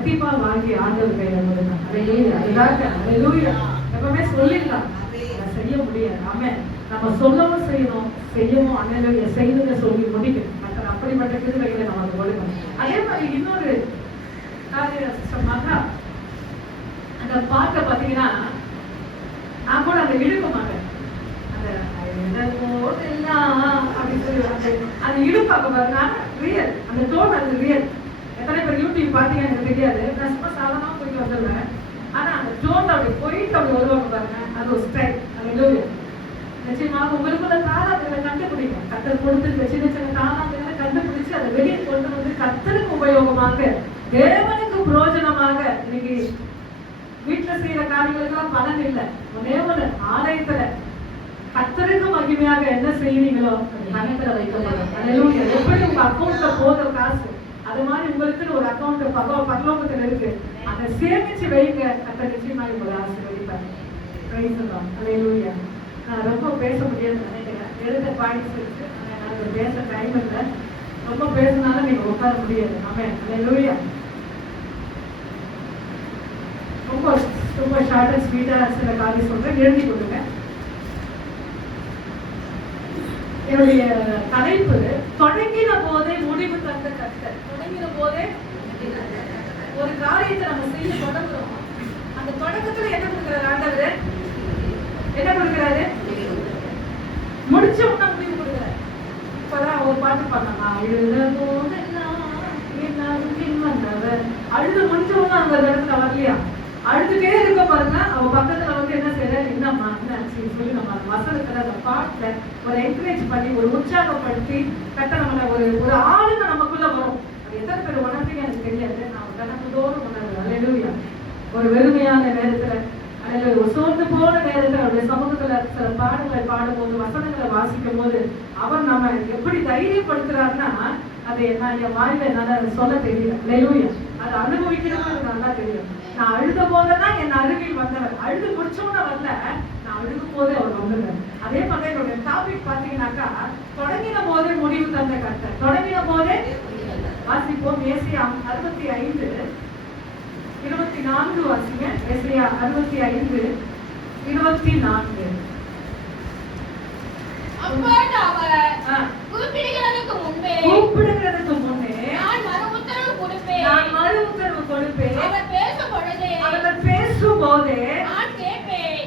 இரட்டிப்பா வாங்கி ஆண்டவர் கையில கொடுத்தாங்க. அதுதாங்க அல்லேலூயா. எப்பவுமே சொல்லிடலாம், செய்ய முடியாது. ஆமென். நம்ம சொல்லவும் செய்யணும், செய்யவும் அல்லேலூயா செய்துங்க சொல்லி முடிக்கணும். அப்படிப்பட்ட கிருபைகளை நமக்கு கொடுக்கணும். அதே மாதிரி இன்னொரு மகா அந்த பாட்டை பார்த்தீங்கன்னா, நான் கூட அதை இழுக்க மாட்டேன். அப்படின்னு சொல்லி அந்த இழுப்பாக்க பாருங்க, ரியல் அந்த டோன், அது ரியல். எத்தனை பேர் யூடியூப் பார்த்தீங்க எனக்கு தெரியாது. நான் சும்மா சாதாரணமாக போயிட்டு வந்துடுவேன். ஆனா அந்த டோன் அப்படி போயிட்டு அப்படி வருவாங்க பாருங்க, அது ஒரு ஸ்டைல். அது நிச்சயமாக உங்களுக்குள்ள தாராளங்களை கண்டுபிடிக்கும். கத்தர் கொடுத்து சின்ன சின்ன தாராளங்களை கண்டுபிடிச்சு அதை வெளியே கொண்டு வந்து கத்தருக்கு உபயோகமாக, தேவனுக்கு பிரயோஜனமாக. இன்னைக்கு வீட்டுல செய்யற காரியங்களுக்கெல்லாம் பலன் இல்லை. ஒரே ஒரு ஆலயத்துல கத்தருக்கு மகிமையாக என்ன செய்யறீங்களோ கணக்கில் வைக்கப்படும். எப்படி உங்க அக்கௌண்ட்ல போகிற காசு, அது மாதிரி உங்களுக்கு ஒரு அக்கௌண்ட் பரலோகத்துல இருக்கு. அதை சேமிச்சு வைங்க. கத்தர் நிச்சயமாக உங்களை ஆசீர்வதிப்பார். அல்லேலூயா. நான் ரொம்ப பேச முடியாதுன்னு நினைக்கிறேன். எழுத பாயிண்ட்ஸ் இருக்கு, எனக்கு பேச டைம் இல்லை. ரொம்ப பேசினாலும் நீங்க உட்கார முடியாது. ஆமென். அல்லேலூயா. ரொம்ப ரொம்ப ஷார்ட் அண்ட் ஸ்வீட்டா சில காரியம் சொல்றேன், எழுதி கொடுங்க. என்னுடைய தலைப்பு தொடங்கின போதே முடிவு தந்த கர்த்தர். தொடங்கின போதே ஒரு காரியத்தை நம்ம செய்ய தொடங்குறோம். அந்த தொடக்கத்துல என்ன கொடுக்கிறார் ஆண்டவர்? என்ன கொடுக்கிறாரு? முடிச்ச உடனே முடிவு கொடுக்கிறார். இப்பதான் ஒரு பாட்டு பண்ணா, அழுத போதெல்லாம் வந்தவர். அழுது முடிச்ச உடனே அந்த இடத்துல வரலையா, அழுதுட்டே இருக்க பாருங்க. அவ பக்கத்துல வந்து என்ன செய்யற, என்னம்மா என்னாச்சு சொல்லி நம்ம அந்த வசனத்துல அந்த பாட்டுல ஒரு என்கரேஜ் பண்ணி ஒரு உற்சாகப்படுத்தி கட்ட நம்மள ஒரு ஆளுங்க நமக்குள்ள வரும். அது எத்தனை பேர் உணர்றீங்க எனக்கு தெரியாது. நான் கணக்குதோடு உணர்றேன். அல்லேலூயா. ஒரு வெறுமையான நேரத்துல, அல்லது ஒரு சோர்ந்து போன நேரத்துல அவருடைய சமூகத்துல சில பாடல்களை பாடும்போது, வசனங்களை வாசிக்கும் போது அவர் நம்ம எப்படி தைரியப்படுத்துறாருன்னா, அது என்ன என் வாயில என்னால சொல்ல தெரியல. அல்லேலூயா. அதை அனுபவிக்கணும்னு நல்லா தெரியும். நான் அழுத போதுதான் என் அருகில் வந்தவர். அழுது முடிச்சோன்னு வரல, நான் அழுகும் போதே அவர் வந்துடுறார். அதே மாதிரி என்னுடைய டாபிக் பாத்தீங்கன்னாக்கா, தொடங்கின போதே முடிவு தந்த கர்த்தர். தொடங்கின போதே வாசிப்போம். ஏசாயா 65:24 வாசிங்க. ஏசாயா 65:24. கூப்பிடுகிறதுக்கு முன்னே நான் மறு உத்தரவு கொடுப்பேன். அவர்கள் பேசும்போதே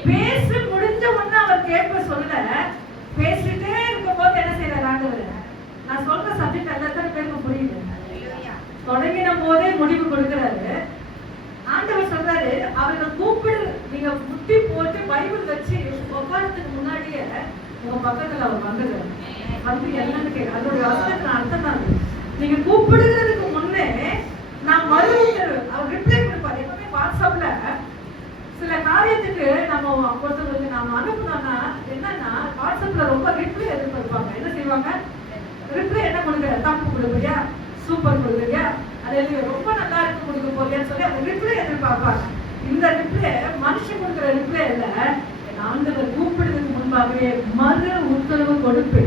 பேசி முடிஞ்ச உடனே அவர் கேட்ப சொல்ல, பேசிட்டே இருக்கும் போது என்ன செய்யறாரு ஆண்டவர்? நான் சொல்ற சப்ஜெக்ட் எல்லாத்தனை பேருக்கு புரியுது. தொடங்கின போதே முடிவு கொடுக்கிறாரு. ஆண்டவர் சொல்றாரு, அவர்கள் கூப்பிடு, நீங்க முட்டி போட்டு பைபிள் வச்சு உட்காரத்துக்கு முன்னாடியே உங்க பக்கத்துல அவர் வந்துடுறாரு. வந்து என்னன்னு கேட்க, அதோடைய வசனத்துக்கு அர்த்தம் தான். நீங்க கூப்பிடுறதுக்கு முன்னே நான் மறு உத்தரவு, அவர் ரிப்ளை கொடுப்பாரு. எப்பவுமே வாட்ஸ்அப்ல சில காரியத்துக்கு நம்ம ஒருத்தவங்களுக்கு நாம அனுப்பணும்னா என்னன்னா, வாட்ஸ்அப்ல ரொம்ப ரிப்ளை எதிர்பார்ப்பாங்க. என்ன செய்வாங்க? ரிப்ளை என்ன கொடுக்குற, தப்பு கொடுக்குறியா, சூப்பர் கொடுக்குறியா, அது ரொம்ப நல்லா இருக்கு கொடுக்க போறியான்னு சொல்லி அந்த ரிப்ளை எதிர்பார்ப்பாங்க. இந்த ரிப்ளை மனுஷன் கொடுக்குற ரிப்ளை இல்ல, ஆண்டவர் கூப்பிடுறதுக்கு முன்பாகவே மறு உத்தரவு கொடுப்பு.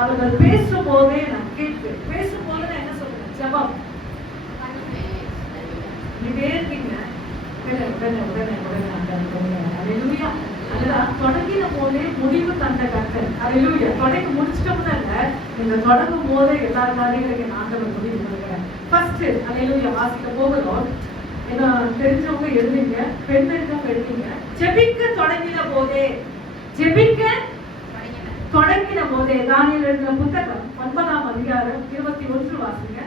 அவர்கள் பேசும் போதே நான் கேட்பேன். பேசும் போது நான் என்ன சொல்றேன்? ஜெபம். இதே இருக்கீங்க தொடங்கின போதே முடிவு தந்த கர்த்தர். அல்லேலூயா. தொடங்கி முடிச்சிட்டோம்னா இல்ல, நீங்க தொடங்கும் போதே எல்லா காரியங்களையும் ஆண்டவர் முடிவு கொடுக்கிறேன். ஃபர்ஸ்ட் அல்லேலூயா வாசிக்க போகிறோம். ஏன்னா தெரிஞ்சவங்க எழுதிங்க, பெண் இருக்கவங்க எழுதிங்க. ஜெபிக்க தொடங்கின போதே, ஜெபிக்க தொடங்கின போதே. தானியேல் எழுதின புத்தகம் 9ஆம் அதிகாரம் 21 வாசிங்க.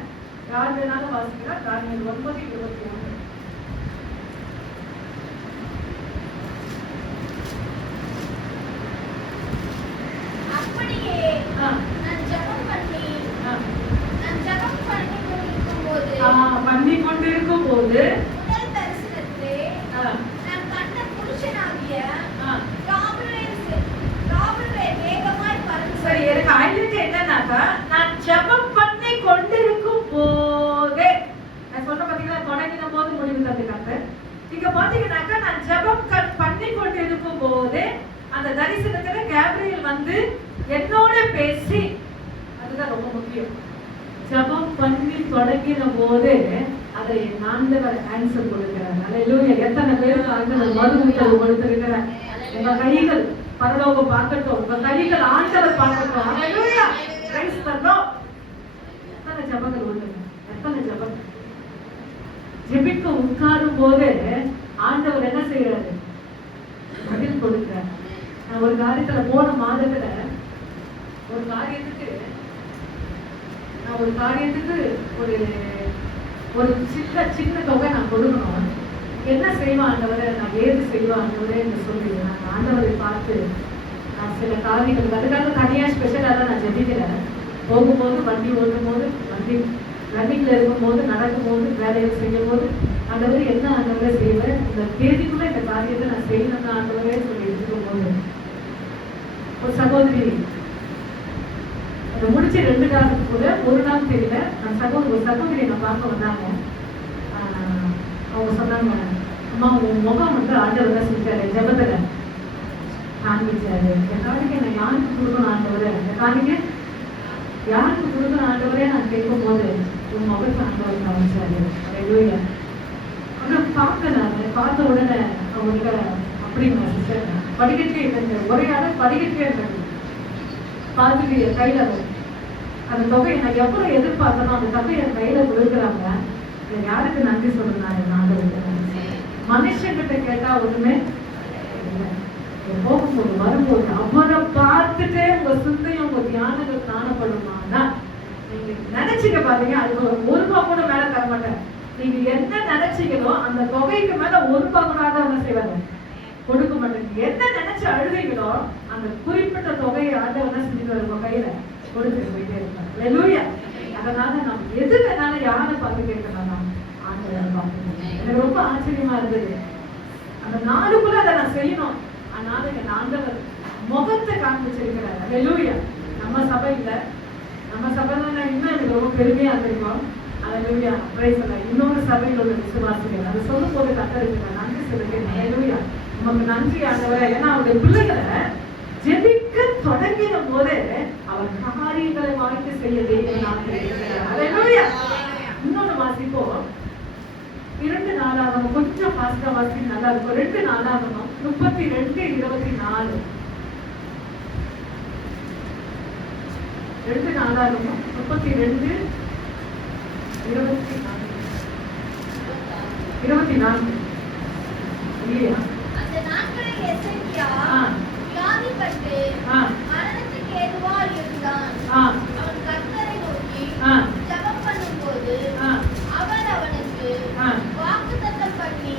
யார் வேணாலும் வாசிக்கிறார். தானியேல் 9:21. பண்ணி கொண்டிருக்கும் போது சரி, எனக்கு ஐடென்டி என்னன்னாக்கா, நான் ஜெபம் பண்ணி கொண்டிருக்கும் போதே, நான் சொல்ற பாத்தீங்கன்னா தொடங்கின போது முடிவு தந்துக்காங்க. இங்க பாத்தீங்கன்னாக்கா, நான் ஜெபம் பண்ணி கொண்டிருக்கும் போதே அந்த தரிசனத்துல கேப்ரியல் வந்து என்னோட பேசி, அதுதான் ரொம்ப முக்கியம். ஜெபம் பண்ணி தொடங்கின போது அதை என் ஆண்டவர் ஆன்சர் கொடுக்கிறார். அல்லேலூயா. எத்தனை பேருக்கு ஆண்டவர் மறுமுத்தரவு கொடுத்திருக்கிறார். உங்க கைகள் பரலோகம் பார்க்கட்டும், உங்க கைகள் ஆண்டவர் பார்க்கட்டும். அல்லேலூயா. Praise the Lord. எத்தனை ஜெபங்கள் உண்டு, எத்தனை ஜெபங்கள். ஜெபிக்க உட்காரும் போது ஆண்டவர் என்ன செய்யறாரு? பதில் கொடுக்கிறார். நான் ஒரு காரியத்துல போன மாதத்துல ஒரு காரியத்துக்கு ஒரு சின்ன தொகை நான் கொடுக்கணும். என்ன செய்வான் ஆண்டவரே, நான் ஏது செய்வான் ஆண்டவரே என்று சொல்லி நான் ஆண்டவரை பார்த்து நான் சில காரியங்கள் அதுக்காக தனியா ஸ்பெஷலாக தான் நான் ஜெபிக்கிறேன். போகும்போது, வண்டி ஓட்டும் போது, வண்டி ரன்னிங்ல இருக்கும் போது, நடக்கும் போது, வேலைகள் செய்யும் போது ஆண்டவரே என்ன ஆண்டவரே செய்வேன், இந்த தேதிக்குள்ள இந்த காரியத்தை நான் செய்யணும் ஆண்டவரே சொல்லி இருக்கும் போது ஒரு சகோதரி அதை முடிச்சு 2 நாளுக்கு கூட ஒரு நாள் தெரியல, ஒரு சகோதரி நான் பார்க்க வந்தாங்க. அவங்க சொன்னாங்க, அம்மா உன் முகம் வந்து ஆண்டவர் தான் சொல்லிட்டாரு, ஜெபத்துல காண்பிச்சாரு. என் காணிக்க நான் யாருக்கு கொடுக்கணும் ஆண்டவரே, என் காணிக்க யாருக்கு கொடுக்கணும் ஆண்டவரே நான் கேட்கும் போது உன் முகத்தை ஆண்டவர் காமிச்சாரு. அல்லேலூயா. ஆனால் பார்த்த உடனே அவங்க அப்படிங்க சிஸ்டர் படிக்கட்டே இருந்தது, ஒரே படிக்கட்டே இருந்தது. பார்த்துட்டு என் கையில அந்த தொகையை நான் எவ்வளவு எதிர்பார்க்கணும், அந்த தொகையை என் கையில கொடுக்குறாங்க. யாருக்கு நன்றி சொல்றாங்க? மனுஷங்கிட்ட கேட்டா ஒண்ணுமே போகும்போது வரும்போது அவரை பார்த்துட்டே உங்க சிந்தையும் உங்க தியானங்கள் காணப்படுமானா நீங்க நினைச்சுக்க பாத்தீங்க. அது 1 ரூபாய் கூட மேல தர மாட்டேன். நீங்க என்ன நினைச்சீங்களோ அந்த தொகைக்கு மேல 1 ரூபாய் கூட அவங்க செய்வாங்க, கொடுக்க மாட்டேங்க. என்ன நினைச்சு அழுவீங்களோ அந்த குறிப்பிட்ட தொகையை ஆண்டவர் செஞ்சுட்டு உங்க கையில கொடுத்துட்டு போயிட்டே இருப்பாங்க. அல்லேலூயா. அதனால நம்ம எது வேணாலும் யாரை பார்த்து கேட்கலாம், ஆண்டவரை பார்த்து. எனக்கு ரொம்ப ஆச்சரியமா இருந்தது. அந்த நாளுக்குள்ள அதை நான் செய்யணும். அதனால என் ஆண்டவர் முகத்தை காண்பிச்சிருக்கிறார். அல்லேலூயா. நம்ம சபையில இன்னும் எனக்கு ரொம்ப பெருமையா இருக்கும். அல்லேலூயா. Praise the Lord. இன்னொரு சபையில் உள்ள விசுவாசிகள் அதை சொல்லும் போது கத்தருக்கு நன்றி சொல்லுகிறேன். அல்லேலூயா. நமக்கு நன்றி ஆண்டவரே. ஏன்னா அவருடைய பிள்ளைகளை ஜெபிக்க தொடங்கின போது அவர் காரியங்களை வாய்க்கு செய்ய தேவன். இன்னொன்னு வாசிப்போம், 2 நாளாகமம். கொஞ்சம் பாஸ்டா வாசி நல்லா இருக்கும். 2 நாளாகமம் 32:24. 2 நாளாகமம் 32:24 இல்லையா? அந்த நாட்களில் எசேக்கியா வியாதிப்பட்டு மரணத்துக்கு ஏதுவாய் இருந்தான். அவன் கர்த்தரை நோக்கி ஜெபம் பண்ணும்போது அவர் அவனுக்கு வாக்குத்தத்தம் பண்ணி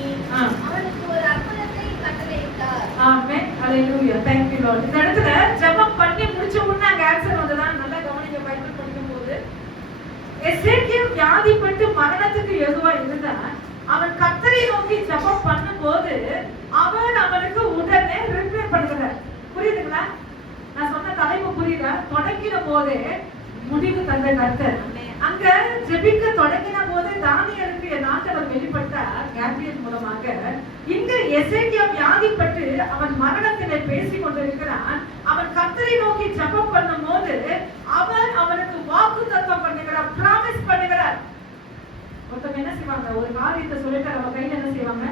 அவனுக்கு ஒரு அற்புதத்தை கட்டளையிட்டார். ஆமென். ஹalleluya. thank you lord. இந்த இடத்துல ஜெபம் பண்ணி முடிச்ச உடனே அங்க ஆன்சர் வந்ததான். நல்லா கவனிங்க. பைபிள் படிக்கும்போது எசேக்கியா வியாதிப்பட்டு மரணத்துக்கு ஏதுவாய் இருந்தான். அவன் கர்த்தரை நோக்கி ஜெபம் பண்ணும்போது அவர் அவனுக்கு உடனே ரிப்ளை பண்ணுகிறார். புரியுதுங்களா? நான் சொன்ன தலைப்பு புரியுதா? தொடங்கின போதே முடிவு தந்த கர்த்தர். அங்க ஜெபிக்க தொடங்கின போது தானியேலுக்கு என் ஆண்டவர் வெளிப்பட்டார் கேப்ரியல் மூலமாக. இங்க எசேக்கியா வியாதிப்பட்டு அவன் மரணத்திலே பேசிக் கொண்டிருக்கிறான். அவன் கர்த்தரை நோக்கி ஜெபம் பண்ணும்போது அவர் அவனுக்கு வாக்குத்தத்தம் பண்ணுகிறார், பிராமிஸ் பண்ணுகிறார். ஒருத்தவங்க என்ன செய்வாங்க, ஒரு காரியத்தை சொல்லிட்டு நம்ம கையில என்ன செய்வாங்க,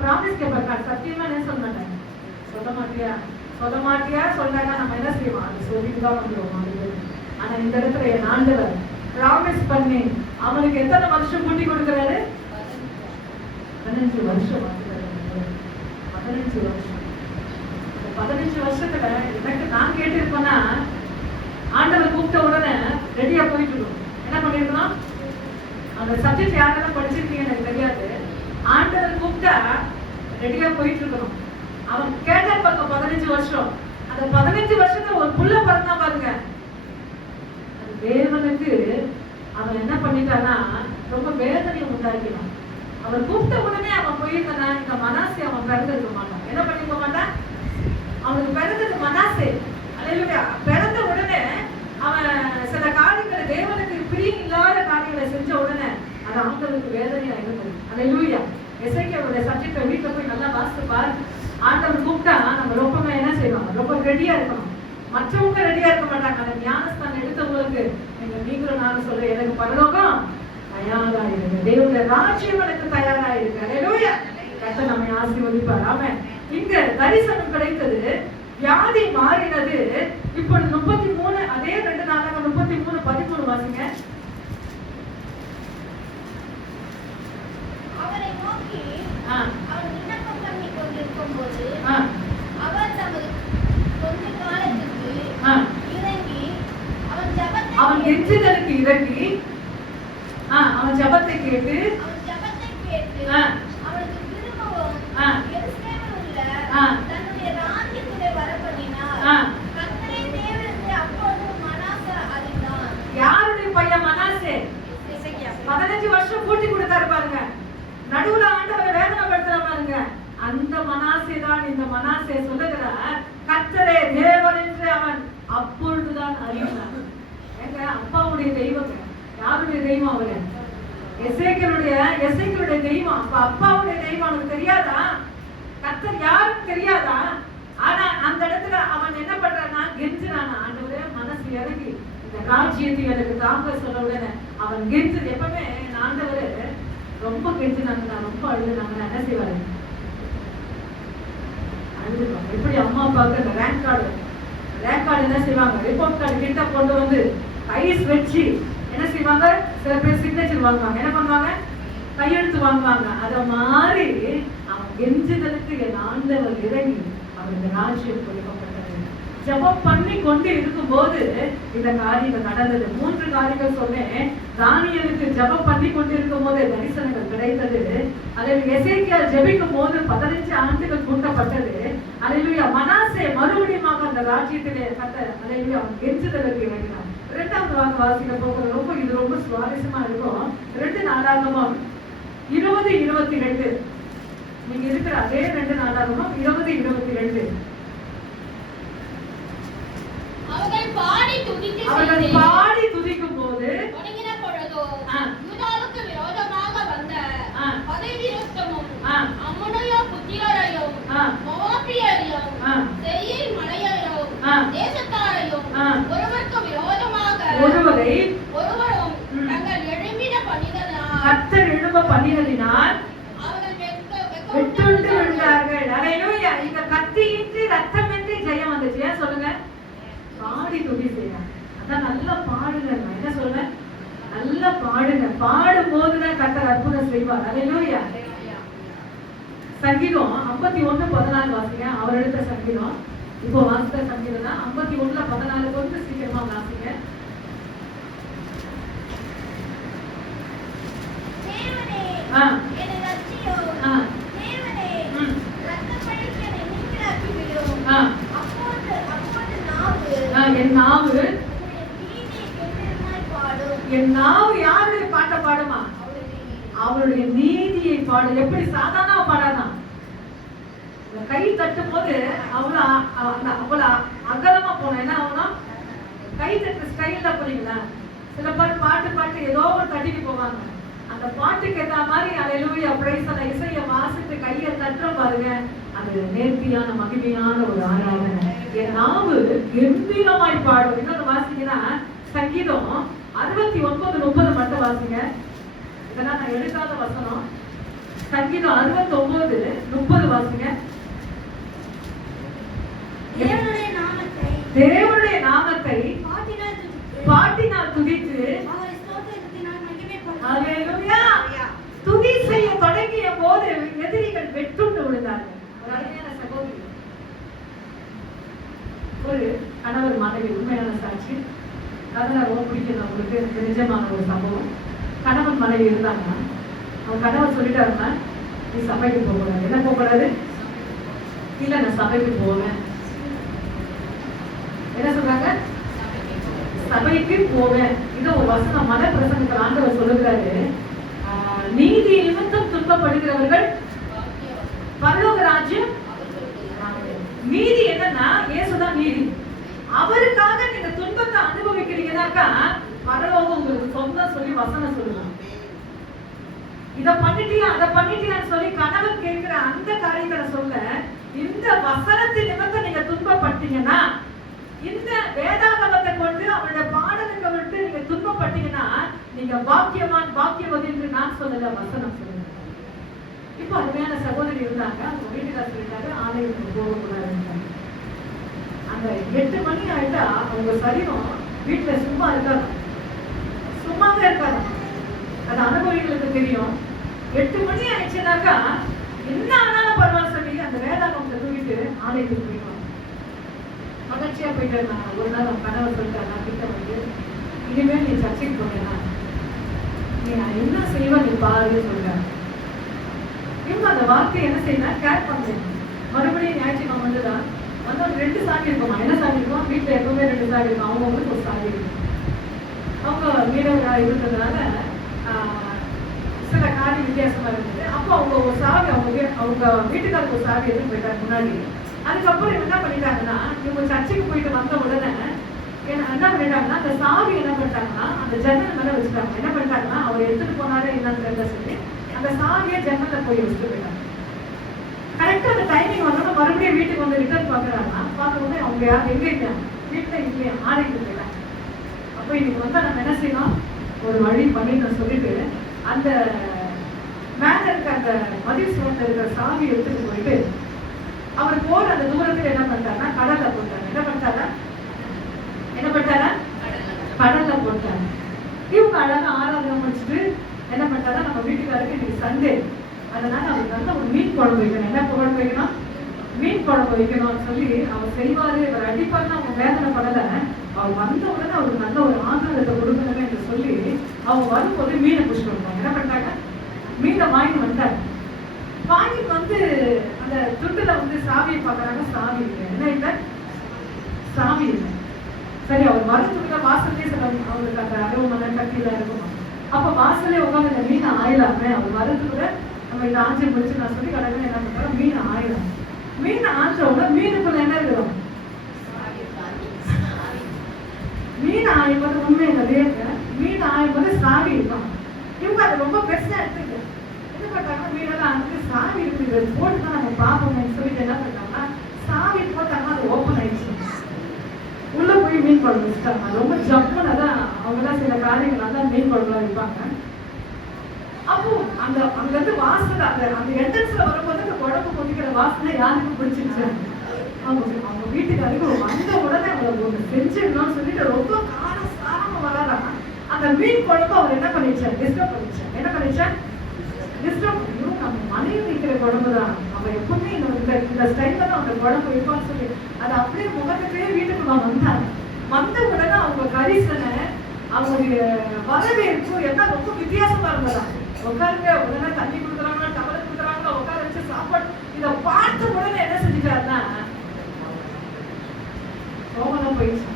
பிராமிஸ் கேட்பாங்க. சத்தியமா என்ன சொல்ல மாட்டாங்க, சொல்ல மாட்டியா சொன்னாங்க. நம்ம என்ன செய்வோம், அது சொல்லிட்டு தான் வந்துடுவோம். ஆனா இந்த இடத்துல என் ஆண்டவர் பிராமிஸ் பண்ணி அவனுக்கு எத்தனை வருஷம் கூட்டி கொடுக்கிறாரு? 15 வருஷம். 15 வருஷம். 15 வருஷத்துல எனக்கு நான் கேட்டிருப்பேன்னா, ஆண்டவர் கூப்பிட்ட உடனே ரெடியா போயிட்டு இருக்கோம். என்ன பண்ணிருக்கணும்? அந்த சப்ஜெக்ட் யாரெல்லாம் படிச்சிருக்கீங்க எனக்கு தெரியாது. ஆண்டவர் கூப்பிட்டா ரெடியா போயிட்டு இருக்கணும். அவன் கேட்ட பக்கம் 15 வருஷம். அந்த 15 வருஷத்துல ஒரு புள்ள பிறந்தா பாருங்க. தேவனுக்கு அவன் என்ன பண்ணிட்டானா ரொம்ப வேதனையை உண்டாக்கினான். அவன் கூப்பிட்ட உடனே அவன் போயிருந்தானா, இந்த மனாசே அவன் பிறந்திருக்க மாட்டான். என்ன பண்ணிக்க மாட்டான்? அவனுக்கு பிறந்தது மனாசே. அல்லேலூயா. பிறந்த உடனே அவன் சில காரியங்களை தேவனுக்கு பிரியம் இல்லாத காரியங்களை செஞ்ச உடனே அது ஆண்டவருக்கு வேதனையா இருந்தது. அல்லேலூயா. எசேக்கியாவுடைய சப்ஜெக்டை வீட்டுல போய் நல்லா வாசித்து பாரு. ஆண்டவர் கூப்பிட்டா நம்ம ரொம்ப என்ன செய்யணும், ரொம்ப ரெடியா இருக்கணும். மற்றவங்க ரெடியா இருக்க மாட்டாங்க. அந்த ஞானஸ்தானம் எடுத்தவங்களுக்கு நீங்களும் நானும் சொல்றேன், எனக்கு பரலோகம் தயாரா இருக்கு. தேவனுடைய ராஜ்யம் எனக்கு தயாரா இருக்கு. அல்லேலூயா. கர்த்தர் நம்மை ஆசீர்வதிப்பார். ஆமென். இங்க தரிசனம் கிடைத்தது, வியாதி மாறினது. இப்போ 33 அதே 2 நாளாக 33:13 வாசிங்க. அவரை நோக்கி அவர் விண்ணப்பம் பண்ணி கொண்டிருக்கும்போது அவர் தமது கொஞ்ச காலத்துக்கு இறங்கி அவன் எஞ்சுதலுக்கு இறங்கி அவன் ஜெபத்தை கேட்டு அவனுக்கு திரும்பவும் எருசலேமில் உள்ள தன்னுடைய ராஜ்யத்திலே வரப்பண்ணினார். கர்த்தரை தேவனுக்கு அப்பொழுது மனாசே அறிந்தான். யாருடைய பையன் மனாசே? 15 வருஷம் கூட்டி கொடுத்தாரு பாருங்க. நடுவுல ஆண்டவரை வேதனைப்படுத்துற பாருங்க. அந்த மனாசே தான் இந்த மனாசே சொல்லுகிறார், கர்த்தரே தேவன் என்று அவன் அப்பொழுதுதான் அறிந்தான். ஏங்க, அப்பாவுடைய தெய்வங்க. யாருடைய தெய்வம் அவரு? எசேக்கியேலுடைய தெய்வம். அப்ப அப்பாவுடைய தெய்வம் அவனுக்கு தெரியாதா? கர்த்தர் யாருன்னு தெரியாதா? ஆனா அந்த இடத்துல அவன் என்ன பண்றான்னா, கெஞ்சினானா, ஆண்டவரே மனசு இறங்கி இந்த ராஜ்யத்தை எனக்கு தாங்க சொல்ல உடனே அவன் கெஞ்சது. எப்பவுமே ஆண்டவரு ரொம்ப கெஞ்சினாங்க, ரொம்ப அழுதுனாங்கன்னா என்ன செய்வாரு? அழுதுவாங்க. எப்படி அம்மா அப்பாவுக்கு அந்த ரேங்க் கார்டு என்ன செய்வாங்க? ரிப்போர்ட் கார்டு கிட்ட கொண்டு வந்து ஐஸ் வச்சு என்ன செய்வாங்க? சில பேர் சிக்னேச்சர் வாங்குவாங்க. என்ன பண்ணுவாங்க? கையெழுத்து வாங்குவாங்க. அத மாதிரி அவன் கெஞ்சுதலுக்கு என் ஆண்டவர் இறங்கி அவர் இந்த ராஜ்யம் கொடுக்கப்பட்டது. ஜெபம் பண்ணி கொண்டு இருக்கும்போது இந்த காரியங்கள் நடந்தது. 3 காரியங்கள் சொன்னேன். தானியேலுக்கு ஜெபம் பண்ணி கொண்டு இருக்கும் போது தரிசனங்கள் கிடைத்தது. அதில் எசேக்கியா ஜெபிக்கும் போது 15 ஆண்டுகள் கூட்டப்பட்டது. அல்லேலூயா. மனாசே மறுபடியும் அந்த ராஜ்யத்திலே அல்லேலூயா அவன் கெஞ்சுதலுக்கு இறங்கினான். 2வது வாசிக்க போகிறது இது ரொம்ப சுவாரஸ்யமா இருக்கும். 2 நாளாகமம் 20:22. நீங்க இருக்கிற அதே 2 நாளாகமம் 20:22. அவர்கள் பாடி துதிக்கும் போது யூதாவுக்கு விரோதமாக வந்த பதைவிருத்தமும் அம்மோனிய புத்திரரையும் மோவாபியரையும் சேயீர் மலையையும் தேசத்தாரையும் ஒருவருக்கு விரோதமாக ஒருவரும் தங்கள் எழும்பின பணிகளினால் கர்த்தர் எழும்ப பண்ணினதினால் அவர்கள் வெட்டுண்டு விழுந்தார்கள். அல்லேலூயா. இங்க கத்தியின்றி ரத்தமின்றி ஜெயம் வந்துச்சு. ஏன் சொல்லுங்க? பாடி துதி செய்யலாம். அதான் நல்லா பாடுங்க. என்ன சொல்றேன்? நல்லா பாடுங்க. பாடும் போதுதான் கர்த்தர் அற்புதம் செய்வார். அல்லேலூயா. சங்கீதம் 51:14 வாசிங்க. அவர் எடுத்த சங்கீதம், இப்போ வாசித்த சங்கீதம் தான். 51:14 கொஞ்சம் சீக்கிரமா வாசிங்க. என் நாவு யாருடைய பாட்டை பாடுமா? அவருடைய நீதியை பாடு. எப்படி? சாதாரண பாடாதான். கை தட்டும் போது அவ்வளவு அகலமா போன என்ன ஆகணும்? கை தட்டு ஸ்டைல்ல போறீங்களா? சில பேர் பாட்டு ஏதோ ஒரு தட்டிட்டு போவாங்க. அந்த பாட்டுக்கு ஏற்ற மாதிரி அல்லேலூயா பிரைஸ் அந்த இசையை வாசித்து கையை தட்டுற பாருங்க. அது நேர்த்தியான மகிமையான ஒரு ஆராதனை. என் நாவு கம்பீரமாய் பாடும். இன்னொரு வாசிங்கன்னா சங்கீதம் 69:30 மட்டும் வாசிங்க. இதெல்லாம் நான் எடுக்காத வசனம். சங்கீதம் 69:30 வாசிங்க. தேவனுடைய நாமத்தை பாட்டினால் துதித்து அல்லேலூயா துதி செய்ய தொடங்கிய போது எதிரிகள் வெட்டுண்டு விழுந்தார்கள். ஒரு அருமையான சகோதரி, ஒரு கணவர் மனைவி, உண்மையான சாட்சி. அதெல்லாம் ரொம்ப பிடிக்கும் அவங்களுக்கு. எனக்கு நிஜமான ஒரு சம்பவம். கணவன் மனைவி இருந்தாங்கன்னா அவன் கணவர் சொல்லிட்டாருன்னா, நீ சபைக்கு போகக்கூடாது. என்ன போகக்கூடாது? இல்ல நான் சபைக்கு போவேன். என்ன சொல்றாங்க? சபைக்கு போவேன். இது ஒரு வசனம். மத பிரசங்கத்தில் ஆண்டவர் சொல்லுகிறாரு, நீதி நிமித்தம் துன்பப்படுகிறவர்கள் பரலோக ராஜ்யம். நீதி என்னன்னா இயேசுதான் நீதி. அவருக்காக நீங்க துன்பத்தை அனுபவிக்கிறீங்கன்னாக்கா பரலோகம் உங்களுக்கு சொந்தம் சொல்லி வசனம் சொல்லுவாங்க. இத பண்ணிட்டியா அதை பண்ணிட்டியான்னு சொல்லி கணவன் கேட்கிற அந்த காரியங்களை சொல்ல, இந்த வசனத்தின் நிமித்தம் நீங்க துன்பப்பட்டீங்கன்னா, இந்த வேதாகமத்தை கொண்டு அவருடைய பாடலுக்கு விட்டு நீங்க துன்பப்பட்டீங்கன்னா, நீங்க பாக்கியவான் பாக்கியவதி என்று நான் சொல்லல, வசனம் சொல்லுங்க. இப்போ அருமையான சகோதரி இருந்தாங்க, அவங்க வீட்டுக்காரர் சொல்லிட்டாரு ஆலயத்துக்கு போகக்கூடாதுன்னு. அந்த 8 மணி ஆயிட்டா அவங்க சரீரம் வீட்டுல சும்மா இருக்காது, சும்மாவே இருக்காது. அது அனுபவிகளுக்கு தெரியும். 8 மணி ஆயிடுச்சுனாக்கா என்ன ஆனாலும் பரவாயில்ல சொல்லி அந்த வேதாகமத்தை தூக்கிட்டு ஆலயத்துக்கு போயிடுவாங்க. மகிழ்ச்சியா போயிட்டு இருந்தாங்க. ஒரு நாள் அவங்க கணவர் சொல்லிட்டாங்க, நான் கிட்ட வந்து இனிமேல் நீ சர்ச்சைக்கு போனேன்னா நீ நான் என்ன செய்வேன் நீ பாருன்னு சொல்றாங்க. இவங்க அந்த வார்த்தையை என்ன செய்யணும் கேர் பண்றேன். மறுபடியும் ஞாயிற்றுக்கிழமை வந்துதான் வந்து ஒரு 2 சாமி இருக்குமா. என்ன சாமி இருக்கும்? வீட்டுல எப்பவுமே 2 சாமி இருக்கும். அவங்களுக்கு ஒரு சாமி இருக்கும். அவங்க மீனவராக இருந்ததுனால சில காரியம் வித்தியாசமா இருந்தது. அப்போ அவங்க ஒரு சாவி அவங்க வீட்டுக்காரருக்கு ஒரு சாவி எடுத்து போயிட்டாங்க முன்னாடி. அதுக்கப்புறம் இவங்க என்ன பண்ணிட்டாங்கன்னா, இவங்க சர்ச்சைக்கு போயிட்டு வந்த உடனே என்ன பண்ணிட்டாங்கன்னா அந்த சாவி என்ன பண்ணிட்டாங்கன்னா அந்த ஜன்னல் மேல வச்சுட்டாங்க. என்ன பண்ணிட்டாங்கன்னா அவர் எடுத்துட்டு போனாலே என்னன்னு தெரியல சொல்லி அந்த சாவியை ஜன்னல்ல போய் வச்சுட்டு போயிட்டாங்க. கரெக்டா அந்த டைமிங் வந்தோம்னா மறுபடியும் வீட்டுக்கு வந்து ரிட்டர்ன் பாக்குறாங்கன்னா பார்க்கும்போது அவங்க யாரும் எங்க இருக்காங்க, வீட்டுல இல்லையா, ஆடிட்டு போயிட்டாங்க. அப்போ இன்னைக்கு வந்து நம்ம என்ன செய்யணும், ஒரு வழி பண்ணிடணும் சொல்லிட்டு அந்த மேல இருக்க அந்த மதில் சுவர்ல இருக்கிற சாவி எடுத்துட்டு போயிட்டு அவர் போற அந்த தூரத்துல என்ன பண்ணிட்டாருன்னா கடல்ல போட்டாரு. என்ன பண்ணிட்டாரா கடல்ல போட்டாரு. இவங்க அழகா ஆராதனை முடிச்சுட்டு என்ன பண்ணிட்டாரா, நம்ம வீட்டுக்காரருக்கு இன்னைக்கு சண்டே, அதனால அவருக்கு நல்ல ஒரு மீன் குழம்பு வைக்கணும். என்ன குழம்பு வைக்கணும்? மீன் குழம்பு வைக்கணும்னு சொல்லி அவர் செய்வாரு. அவர் அடிப்பாருன்னு அவங்க வேதனை படல. அவர் வந்த உடனே அவருக்கு நல்ல ஒரு ஆதாரத்தை கொடுக்கணுமே என்று சொல்லி அவங்க வரும்போது மீனை பிடிச்சிட்டு வருவாங்க. என்ன பண்ணிட்டாங்க, மீனை வாங்கி வந்தாங்க. வாங்கிட்டு வந்து அந்த துண்டுல வந்து சாவியை பார்க்கறாங்க, சாவி இல்லை. என்ன இல்லை? சாவி இல்லை. சரி, அவர் வரத்துக்குள்ள வாசல்லே சில அவங்களுக்கு அந்த அருவமான கட்டில இருக்கும். அப்ப வாசலே உட்காந்து இந்த மீனை ஆயிலாமே, அவர் வரதுக்குள்ள நம்ம இதை ஆஞ்சு முடிச்சு நான் சொல்லி கடவுள் என்ன பண்றோம், மீனை ஆயிடும். மீனை ஆஞ்சோட மீனுக்குள்ள என்ன இருக்கும்? மீன் ஆயும்போது உண்மை இல்லையே, மீன் ஆயும்போது சாவி இருக்கும். இவங்க அதை ரொம்ப பெருசா எடுத்துக்கு என்ன பண்றாங்க, மீனெல்லாம் அனுப்பி சாவி இருக்குது போட்டு தான் நம்ம பார்ப்போம்னு சொல்லிட்டு என்ன பண்றாங்கன்னா சாவி போட்டாங்கன்னா அது ஓப்பன் ஆயிடுச்சு. உள்ள போய் மீன் குழம்பு வச்சுட்டாங்க. ரொம்ப ஜப்புன்னு தான் அவங்கதான் சில காரியங்கள் தான் மீன் குழம்புலாம் வைப்பாங்க. அப்போ அந்த அங்கிருந்து வாசல் அந்த என்ட்ரன்ஸ்ல வரும்போது அந்த குழம்பு கொதிக்கிற வாசனை யாருக்கும் பிடிச்சிருச்சு. அவங்க வீட்டுக்காரருக்கு வந்த உடனே அவங்க ஒண்ணு செஞ்சிடணும்னு சொல்லிட்டு ரொம்ப காரசாரமா வராங்க. அந்த மீன் குழம்பு அவர் என்ன பண்ணிச்சார், டிஸ்டர்ப் பண்ணிச்சார். என்ன பண்ணிச்சார்? டிஸ்டர்ப் பண்ணியும் நம்ம மனைவி வைக்கிற குழம்பு தான். அவன் எப்பவுமே இந்த ஸ்டைல்ல தான் அந்த குழம்பு வைப்பான்னு சொல்லி அது அப்படியே முகத்துக்கே வீட்டுக்குள்ள வந்தாங்க. வந்த உடனே அவங்க கரிசனை அவங்களுடைய வரவேற்பு எல்லாம் ரொம்ப வித்தியாசமா இருந்ததா. உட்காருங்க, உடனே தண்ணி கொடுக்குறாங்க, டவல் கொடுக்குறாங்க, உட்கார வச்சு சாப்பாடு. இதை பார்த்த உடனே என்ன செஞ்சுட்டாருன்னா கோபம் போயிடுச்சு.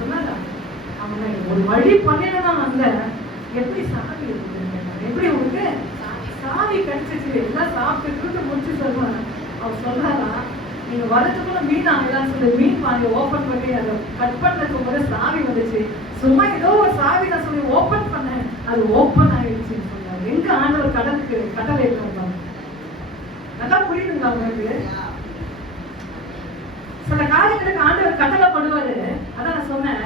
சொன்னாங்க அவங்க ஒரு வழி பண்ணிடலாம். அந்த எப்படி சாவி இருக்கு, எப்படி உங்களுக்கு சாவி கிடைச்சிச்சு, எல்லாம் சாப்பிட்டு முடிச்சு சொல்லுவாங்க. அவர் சொல்றாரா, நீங்க வரதுக்குள்ள மீன் ஆகலாம்னு சொல்லி மீன் வாங்கி ஓபன் பண்ணி அதை கட் பண்ணதுக்கு போது சாவி வந்துச்சு. சும்மா ஏதோ ஒரு சாவி நான் சொல்லி ஓபன் பண்ணேன், அது ஓபன் ஆயிடுச்சுன்னு சொன்னாரு. எங்க ஆண்டவர் கடலுக்கு கடலை இருக்காங்க. நல்லா புரியுதுங்களா உங்களுக்கு? சில காரியங்களுக்கு ஆண்டவர் கடலை படுவாரு. அதான் நான் சொன்னேன்,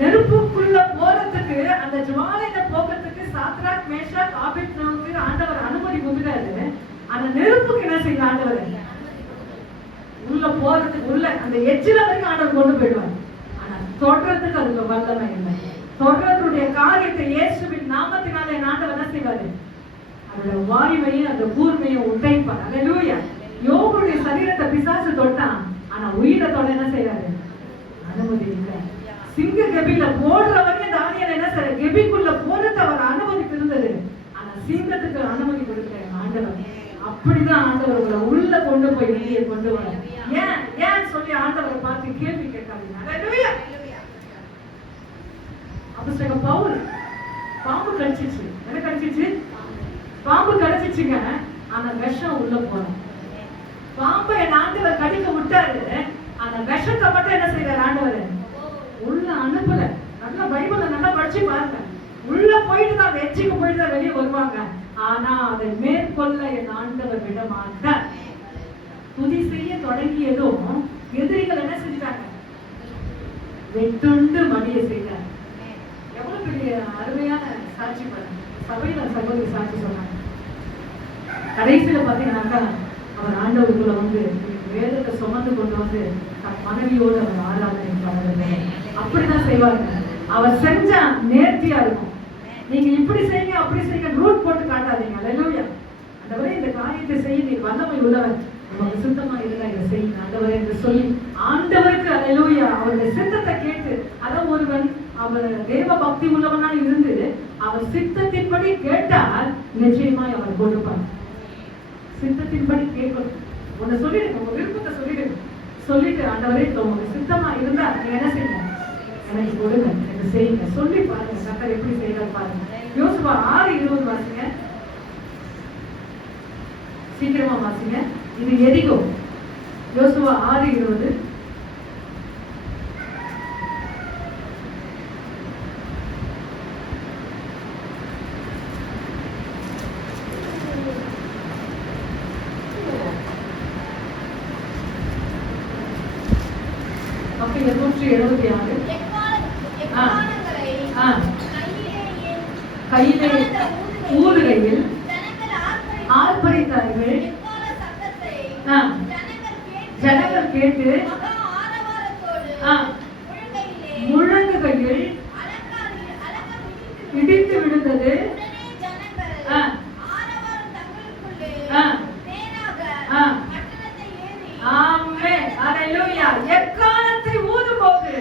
நெருப்புக்குள்ள போறதுக்கு அந்த ஜுவாலையில போகிறதுக்கு சாத்ராக் மேஷாக் ஆபேத்நேகோவுக்கு ஆண்டவர் அனுமதி கொடுத்தாரு. அந்த நெருப்புக்கு என்ன செய்ய ஆண்டவர் உள்ள போறதுக்கு உள்ள அந்த எச்சில வரைக்கும் ஆண்டவர் கொண்டு போயிடுவார். ஆனா தொடர்றதுக்கு அதுக்கு வல்லமை இல்லை. தொடர்றதுடைய காரியத்தை இயேசுவின் நாமத்தினால என் ஆண்டவர் என்ன செய்வாரு, அதோட வாய்மையும் அந்த கூர்மையும் உடைப்பார். அல்லேலூயா. யோபுடைய சரீரத்தை பிசாசு தொட்டான், ஆனா உயிரை தொட என்ன செய்யறாரு, அனுமதி இல்லை. சிங்க கெபில போடுறவங்க தானியல் என்ன செய்ய கெபிக்குள்ள போறது அவர் அனுமதி இருந்தது, ஆனா சிங்கத்துக்கு அனுமதி கொடுக்கிற ஆண்டவர். அப்படிதான் ஆண்டவர் உங்களை உள்ள கொண்டு போய் வெளியே கொண்டு வர. ஏன் ஏன் சொல்லி ஆண்டவரை பார்த்து கேள்வி கேட்காதீங்க. அல்லேலூயா. அப்போஸ்தலன் பவுல் பாம்பு கடிச்சிச்சு. என்ன கடிச்சிச்சு? பாம்பு கடிச்சிச்சுங்க. ஆனா விஷம் உள்ள போன பாம்பை என் ஆண்டவர் கடிக்க விட்டாரு. ஆனா விஷத்தை மட்டும் என்ன செய்யறாரு ஆண்டவர் உள்ள அனுப்பல. நல்லா பைபிளை நல்லா படிச்சு பாருங்க. உள்ள போயிட்டு தான் வெற்றிக்கு போயிட்டு தான் வெளியே வருவாங்க. ஆனா அதை மேற்கொள்ள என் ஆண்டவர் விட மாட்டார். துதி செய்ய தொடங்கியதும் எதிரிகள் என்ன செஞ்சிட்டாங்க, வெட்டுண்டு மடிய செய்தார். எவ்வளவு பெரிய அருமையா சபையில சகோதரி சாட்சி சொன்னாங்க. கடைசியில பாத்தீங்கன்னாக்கா அவர் ஆண்டவருக்குள்ள வந்து வேதத்தை சுமந்து கொண்டு வந்து தன் மனைவியோடு அவர் ஆராதனை பாடுறாரு. அப்படிதான் செய்வாங்க. அவர் செஞ்சா நேர்த்தியா இருக்கும். நீங்க இப்படி செய்யுங்க அப்படி செய்யுங்க ரூட் போட்டு காட்டாதீங்க. அல்லேலூயா. ஆண்டவரே இந்த காரியத்தை செய்ய நீ வல்லமை உள்ளவர், நமக்கு சுத்தமா இருந்தா இதை செய்யுங்க ஆண்டவரே என்று சொல்லி ஆண்டவருக்கு அல்லேலூயா அவருடைய சித்தத்தை கேட்டு, அதான் ஒருவன் அவர் தேவ பக்தி உள்ளவனா இருந்து அவர் சித்தத்தின்படி கேட்டால் நிச்சயமாய் அவர் கொடுப்பார். சித்தத்தின்படி கேட்கணும். உன்னை சொல்லிடுங்க, உங்க விருப்பத்தை சொல்லிடுங்க. சொல்லிட்டு ஆண்டவரே உங்களுக்கு சித்தமா இருந்தா நீங்க என்ன செய்யுங்க, எனக்கு கொடுங்க, எனக்கு செய்யுங்க சொல்லி பாருங்க. கர்த்தர் எப்படி செய்யறாரு பாருங்க. யோசுவா 6:20 வாசிங்க, சீக்கிரமா வாசிங்க. இது எரிகோ. யோசுவா 6:20. அப்ப 276 கையிலே ஊதுகையில் ஆர்ப்பரித்தார்கள். ஜனங்கள் கேட்டு முழங்குகையில் இடித்து விழுந்தது. எக்காலத்தை ஊதும் போது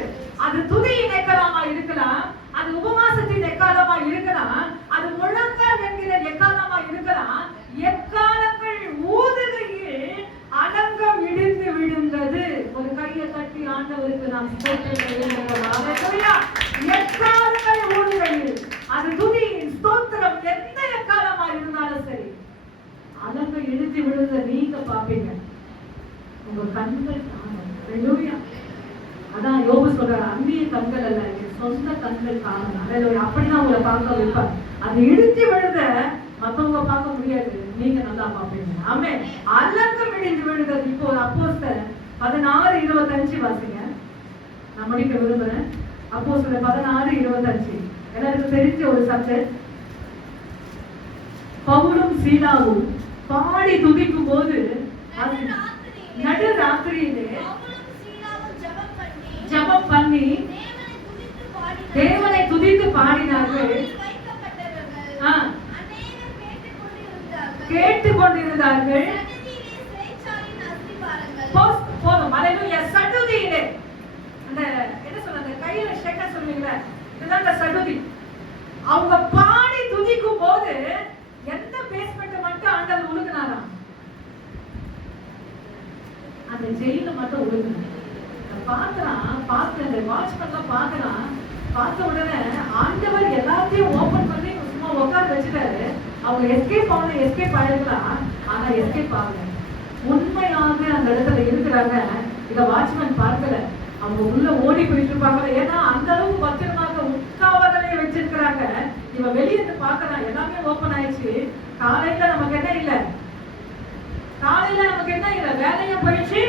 அது துதியின் எக்காலமா இருக்கலாம், அது உபவாசத்தின் எக்காலமா இருக்கலாம், அது முழங்கால் என்கிற எக்காலமா இருக்கலாம். எக்காலங்கள் ஊதுகையில் அலங்கம் இடிந்து விழுந்தது. ஒரு கையை தட்டி ஆண்டவருக்கு நாம் எக்காலங்கள் ஊதுகையில் அது துதியின் ஸ்தோத்திரம் எந்த எக்காலமா இருந்தாலும் சரி அலங்கம் இடிந்து விழுந்த நீங்க பாப்பீங்க. உங்க கண்கள் காணும். அதான் யோபு சொல்றாரு, அந்நிய கண்கள் அல்ல என் சொந்த கண்கள் காணும். அப்படிதான் உங்களை பார்க்க வைப்பார். அது இடிஞ்சு விழுத மத்தவங்க பார்க்க முடியாது, நீங்க நல்லா பார்ப்பீங்க. ஆமே. அலங்கம் இடிஞ்சு விழுந்தது. இப்போ அப்போஸ்தலர் 16:25 வாசிங்க. நான் முடிக்க விரும்புறேன். அப்போஸ்தலர் 16:25 எல்லாருக்கும் தெரிஞ்ச ஒரு சப்ஜெக்ட். பவுலும் சீலாவும் பாடி துதிக்கும் போது நடு ராத்திரியிலே ஜெபம் பண்ணி தேவனை துதித்து பாடினார்கள். கேட்டுக்கொண்டிருந்தார்கள். போதும். அல்லேலூயா. சடுதியிலே அந்த என்ன சொல்றது, கையில ஷேக்க சொல்லுவீங்களா, இதுதான் அந்த சடுதி. அவங்க பாடி துதிக்கும் போது எந்த பேஸ்மெண்ட் மட்டும் ஆண்டவர் உழுகுனாராம், அந்த ஜெயில மட்டும் உழுகுனார். பார்த்து அந்த வாட்ச்மேன்லாம் பார்க்கறான். பார்த்த உடனே ஆண்டவர் எல்லாத்தையும் ஓபன் பண்ணி சும்மா உட்கார வச்சுட்டாரு. அவங்க எஸ்கேப் ஆயிருக்கலாம், ஆனா எஸ்கேப் ஆகல. உண்மையாக அந்த இடத்துல இருக்கிறாங்க. இத வாட்ச்மேன் பார்க்கல. அவங்க உள்ள ஓடி போயிட்டு இருப்பாங்க. ஏன்னா அந்த அளவுக்கு பத்திரமாக உட்காவதலே வச்சிருக்கிறாங்க. இவன் வெளியிருந்து பார்க்கறான், எல்லாமே ஓபன் ஆயிடுச்சு. காலையில நமக்கு என்ன இல்ல, வேலையும் போயிடுச்சு.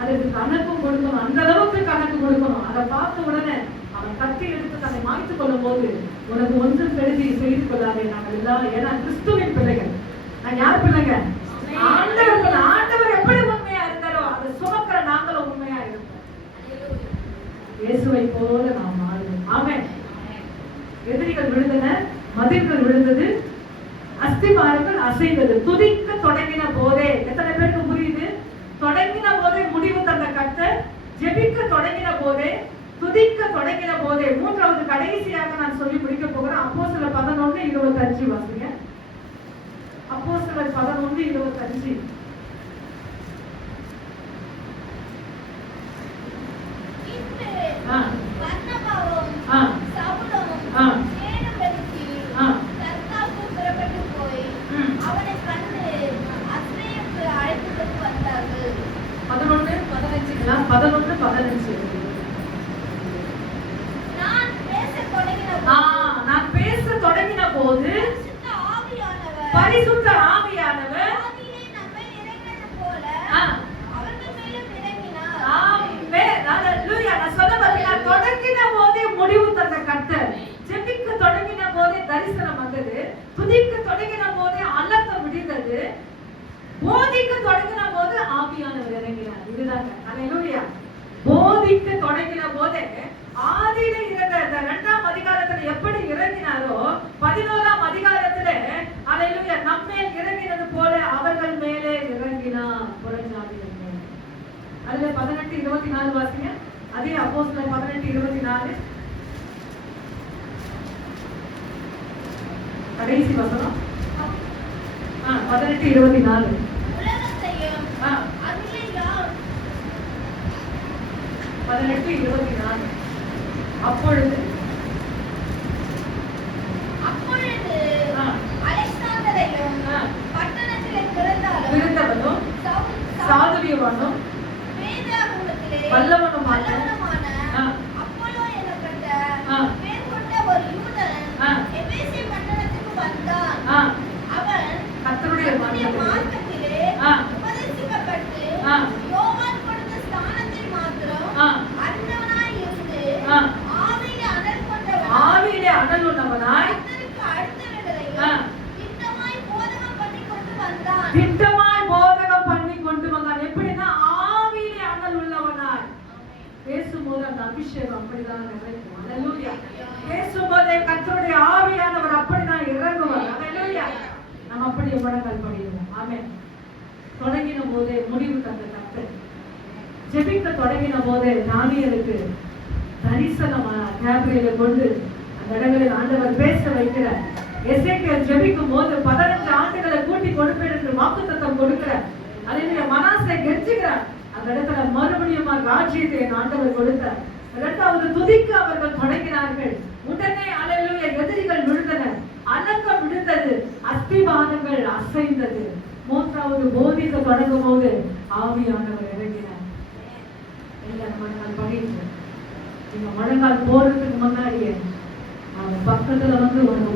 அதுக்கு கணக்கும் கொடுக்கணும், அந்த அளவுக்கு கணக்கு கொடுக்கணும். அதை பார்த்த உடனே அவன் கத்தி எடுத்து தன்னை மாய்த்துக் கொள்ளும் போது, உனக்கு ஒன்றும் பெருதி செய்து கொள்ளாதே, நாங்கள் எல்லாரும் ஏன்னா கிறிஸ்துவின் பிள்ளைகள். நான் யார் பிள்ளைங்க? ஆண்டவர். ஆண்டவர் எப்படி உண்மையா இருந்தாரோ அதை சுமக்கிற நாங்களும் உண்மையா இருப்போம். இயேசுவை போல நாம் மாறுவோம். ஆமென். எதிரிகள் விழுந்தன, மதில்கள் விழுந்தது, அஸ்திவாரங்கள் அசைந்தது. துதிக்க தொடங்கின போதே, எத்தனை பேருக்கு புரியுது? தொடங்கின போதே முடிவு தந்த கர்த்தர், ஜெபிக்க தொடங்கின போதே, துதிக்க தொடங்கின போதே. மூன்றாவது கடைசியாக நான் சொல்லி முடிக்க போகிறேன். அப்போஸ்தலர் 11:25 வாசிங்க. அப்போஸ்தலர் 11:25. நான் பேச தொடங்கின போது பரிசுத்த ஆவியானவர் தொடங்கின போதே முடிவு தந்த கர்த்தர், ஜெபிக்க தொடங்கின போதே தரிசனம் வந்தது. துதிக்க தொடங்கின போதே அலக்கம் விடிந்தது. போதிக்க தொடங்கின போது ஆவியானவர் இறங்கினார். இதுதாங்க அல்லேலூயா. போதிக்க தொடங்கின போதே ஆதியில இருந்த இந்த 2ஆம் அதிகாரத்துல எப்படி இறங்கினாரோ 11ஆம் அதிகாரத்துல அல்லேலூயா நம்மேல் இறங்கினது போல அவர்கள் மேலே இறங்கினார். புறஜாதிகள் மேலே. அதுல 18:24 வாசிங்க. அதே அப்போஸ்தலர் 18:24 கடைசி வசனம். 18:24 உலகத்தையும் அதிலே யார் 18:24 அப்பொழுது அலெக்சாந்தரையும் பட்டணத்திலே பிறந்தவனும் சாதுரியவானும் வல்லவனுமான அப்போலோ எனப்பட்ட பேர் கொண்ட ஒரு யூதன் எபேசு பட்டணத்துக்கு வந்தான். அவன் கர்த்தருடைய மார்க்கத்திலே உபதேசிக்கப்பட்டு யோவான் கொடுத்த ஸ்தானத்தில் மாத்திரம் அறிந்தவனாய் இருந்து ஆவியிலே அனல் கொண்டவனாய் கர்த்தருக்கு அடுத்தவர்களையும் திட்டமாய் போதகம் பண்ணி கொண்டு வந்தான். எப்படின்னா ஆவியிலே அனல் உள்ளவனாய் பேசும்போது அந்த அபிஷேகம் அப்படிதான் நிறைக்கும். அல்லேலூயா. பேசும்போதே கர்த்தருடைய ஆவியானவர் அப்படிதான் இறங்குவார். அல்லேலூயா. நம்ம அப்படியே முழங்கால் படிடுவோம். ஆமென். தொடங்கின போதே முடிவு தந்த கர்த்தர். ஜெபிக்க தொடங்கின போதே தானியேலுக்கு தரிசனமான கேப்ரியலை கொண்டு அந்த இடங்களில் ஆண்டவர் பேச வைக்கிறார். எசேக்கியேல் ஜெபிக்கும் போது 15 ஆண்டுகளை கூட்டி கொடுப்பேன் என்று வாக்குத்தத்தம் கொடுக்கிறார். அதே மனாசே கெஞ்சுகிறார். அந்த இடத்துல மறுபடியும் ராஜ்யத்தை ஆண்டவர் கொடுத்தார். இரண்டாவது துதிக்க அவர்கள் தொடங்கினார்கள். உடனே அல்லேலூயா எதிரிகள் விழுந்தனர். அலக்கம் விழுந்தது. அஸ்திவாரங்கள் அசைந்தது. மூன்றாவது போதிக்க தொடங்கும் போது ஆவியானவர் இறங்கினார். எல்லாரும் முழங்கால் படிங்க. நீங்க முழங்கால் போறதுக்கு முன்னாடியே அவங்க பக்கத்துல வந்து உனக்கு